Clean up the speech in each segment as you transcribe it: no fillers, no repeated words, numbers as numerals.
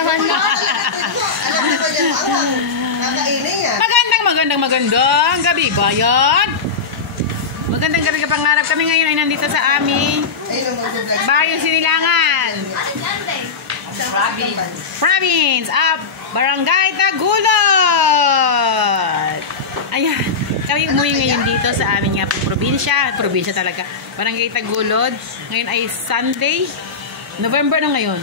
naman mo. Alam mo ba dyan mo? Kakainin yan. Magandang gabi ba yan? Magandang gabi kapangarap. Kami ngayon ay nandito sa aming Bayong Sinilangan. Province of Barangay Tagulod. Ayan. Kami umuwi ngayon dito sa aming probinsya. Probinsya talaga. Barangay Tagulod. Ngayon ay Sunday. November na ngayon.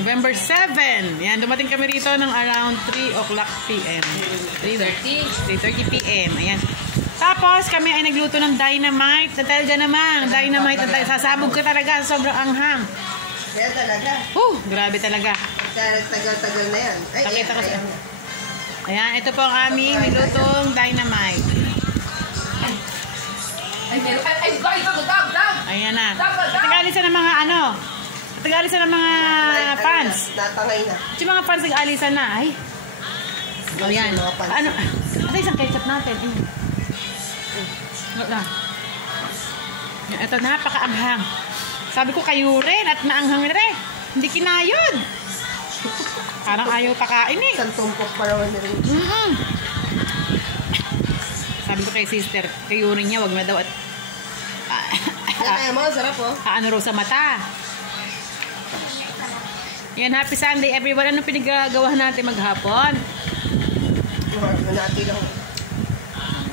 November 7. Yan, dumating kami rito ng around 3 o'clock p.m. 3:30 p.m. Ayan. Tapos kami ay nagluto ng dynamite. Talaga naman. Dynamite. Sasabog ka talaga. Sobrang anghang. Kaya talaga. Grabe talaga. Tagal-tagal na yan. Nakita ko siya. Ayan, ito po ang aming nilutong dynamite. Ayan na. Nag-alisan ng mga ano. Nag-alisan ng mga fans. Natangay na. Yung mga fans nag-alisan na. Ay. O yan. Ano? Ito isang ketchup natin. Ito, napaka-anghang. Sabi ko kayo rin at maanghang rin. Hindi kinayod. Parang ayaw pakain eh. Isang tumpok pa raw na rin. Sabi ko kay sister, kayo rin niya, wag na daw at Kaya mo, sarap oh. ano raw sa mata. Yan, happy Sunday everyone. Anong pinagagawa natin maghapon? Manati lang.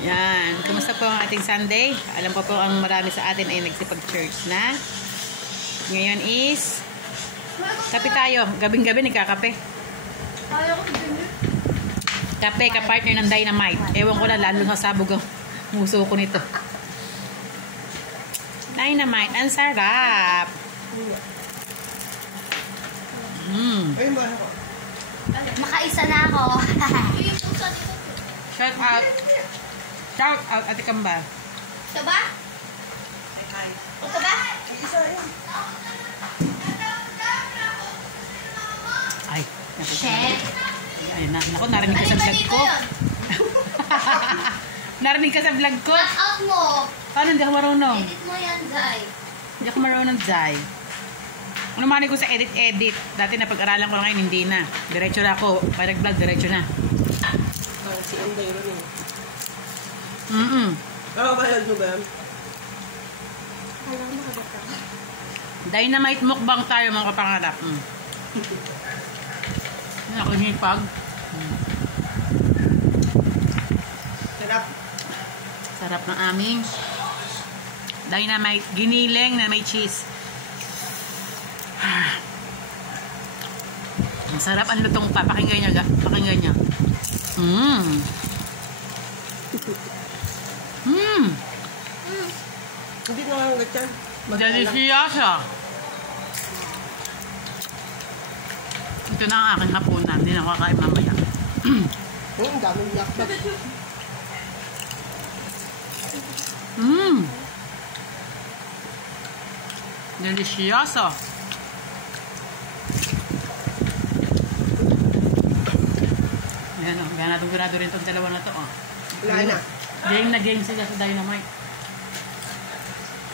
Yan, kumusta po ang ating Sunday? Alam po ang marami sa atin ay nagsipag-church na. Ngayon is kape tayo. Gabing-gabi nagkakape. Kape, kapartner ng dynamite. Ewan ko na, lalo sa sabog ang muso ko nito. Dynamite, ang sarap. Makaisa na ako. Shout out. Shout out, Ate Kambal. Ito ba? Ito ba? Ay, Shit. Ayun na. Naku, narinig ka sa vlog ko. Narinig ka sa vlog ko. Cut out mo. Paano hindi ako marunong? Edit mo yan, Zay. Hindi ako marunong, Zay. Ano mani ko sa edit-edit. Dati napag-aralan ko ngayon, hindi na. Diretso na ako. Pag nag-vlog, diretso na. Si Anday rin eh. Balag mo ba? Dynamite mukbang tayo mga kapangarap. Nakinipag. Sarap. Sarap ng aming dynamite giniling na may cheese. Ang sarap ang lutong pa. Pakinggan niya. Pakinggan niya. Hindi nangangat yan. Deliciosa. Ito na ang aking hapunan. Hindi na kakain mamaya. Ang daming lakbak. Delicioso. Ayan o. Gana itong grado rin itong dalawa na ito. Wala na. Game na game sila sa dynamite.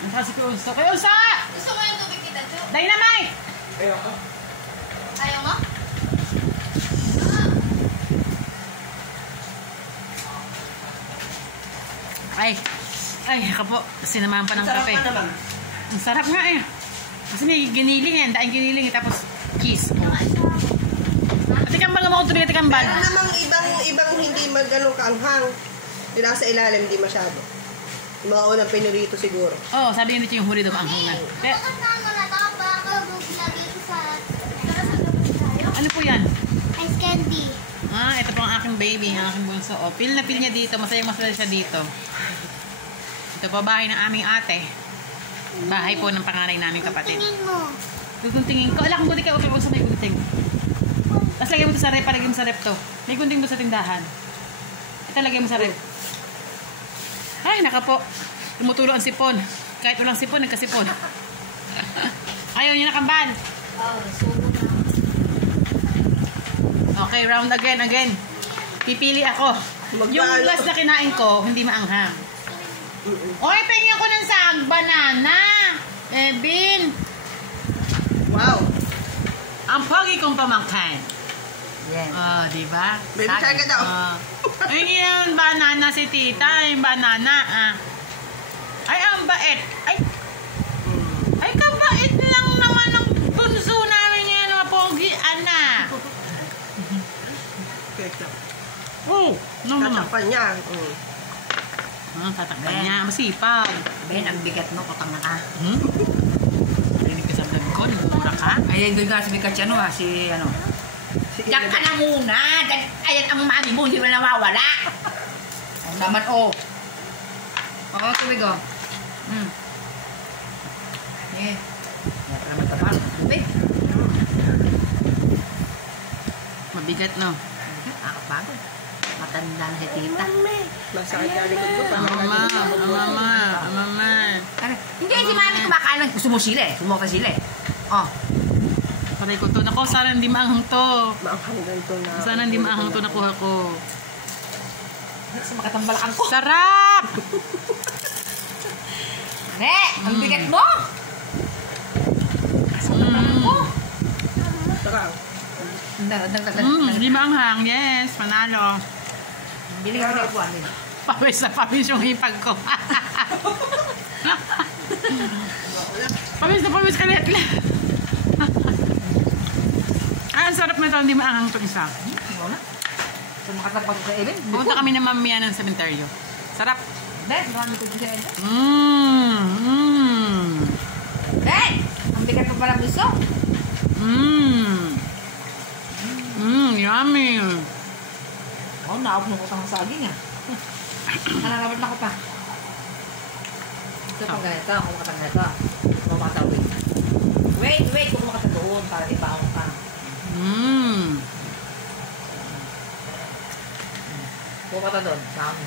Ang kasi ko unsa. Kayo unsa! Gusto mo yung tubig kita, Chu? Dynamite! Ayoko. Ayaw mo? Ay, kapo. Sinamahan pa ng Sarap kape. pa naman. Ang sarap nga eh. Kasi may giniling yan. Daing giniling tapos cheese. Ati kambal mo ko tubig, ati kambal. Meron namang ibang hindi magano kaanghang. Dila sa ilalim, hindi masyado. Yung mga unang pinurito siguro. Oo, sabi nito yung huli doon ang hungan. Ano po yan? Ice candy. Ito po ang aking baby, ang aking bunso. Feel na feel niya dito. Masaya siya dito. Ito po bahay ng aming ate. Bahay po ng panganay naming kapatid. Tingin mo. Guntingin ko. Ala, kung gunting ka, okay, sa may gunting. Tapos lagay mo ito sa rep, palagay mo sa rep to. May gunting mo sa tindahan. Ito lagay mo sa rep. Ay, naka po. Tumutulo ang sipon. Kahit walang sipon, nagkasipon. Ayaw niya nakambal. Okay, round again. Pipili ako. Yung last na kinain ko, hindi maanghang. Oy, pingin ko ng sag banana. Bin. Wow. Ang pogi lagi kong pamangkin. Yes. Oh, di ba? Baby shark ka daw. Ay, yung banana si tita. Yung banana. Ay, ang bait. Ay, kabait lang naman ng bunso namin yan. Mga pogi, ana. Oh, no, no, no. Tatakpan niya. Tatakpan niya. Masipag. Ben, ang bigat mo, patanga ka. Narinig ka sa vlog ko. Nagmura ka. Ayan, doon nga si Mikachano si ano. Diyan ka na muna. Ayan ang mami mo, hindi mo nawawala. Ang naman, oh. Oo, tubig, oh. Eh. Wala naman ka pa. Tubig. Mabigat, no? Akap bago. Matanda na si tita. Masakit na likod ko. Mama. Hindi, si mami kumakain. Gusto mo sila eh. Gusto mo ka sila eh. Oh. Paray ko to. Nako, sana hindi maanghang to. Maanghang ganito na. Sana hindi maanghang to nakuha ko. Sa makatambalakan ko. Sarap! Ne, ang bigat mo. Sarap. Hindi maanghang. Yes, panalo. Bili ka na ipuan din. Pawis na pawis yung hipag ko. Pawis na pawis ka lahat. Ay, ang sarap na ito. Hindi maanghang itong isa. Wala. So, makatapos sa Eben. Pumunta kami ng mamaya ng sementeryo. Sarap. Ben, marami ko dito sa Eben. Ben, ang bigat mo pala gusto. Yummy. Oh, naawag mo ko pang saging ah. Nananabot na ko pa. Ito pang ganito, kung makatang ganito. Kung makatawin. Wait, kung makatang doon para ipaong ka. Kung makatang doon, saan mo.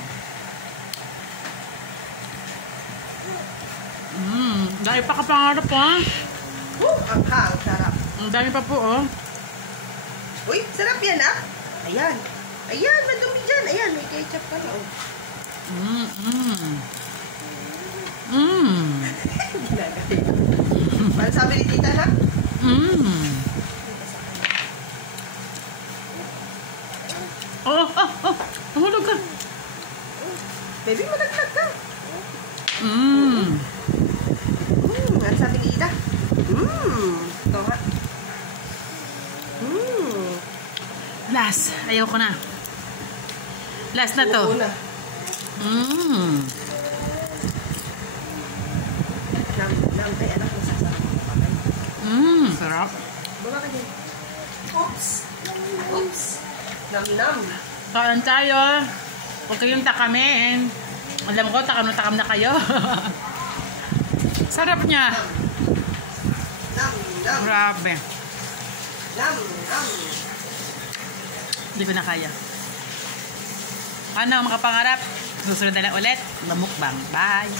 Dahil pa kapangarap ha. Anghang, sarap. Ang dami pa po oh. Uy, sarap yan ah. Ayan. Ayan, madumi dyan. Ayan, may ketchup pa na. Paano sabi ni tita na? Mahulog ka. Baby, malaglag ka. Ano sabi ni tita? Ito nga. Last. Ayaw ko na. Last na to. Una. Ay, anak mo sasarap. Sarap. Baba ka dyan. Oops. Nam-nam. Kain tayo. Huwag kayong takamin. Alam ko, takam na takam na kayo. Sarap niya. Nam-nam. Grabe. Nam-nam. Hindi ko na kaya. Paano makapangarap? Susunod na lang ulit. Mamukbang. Bye.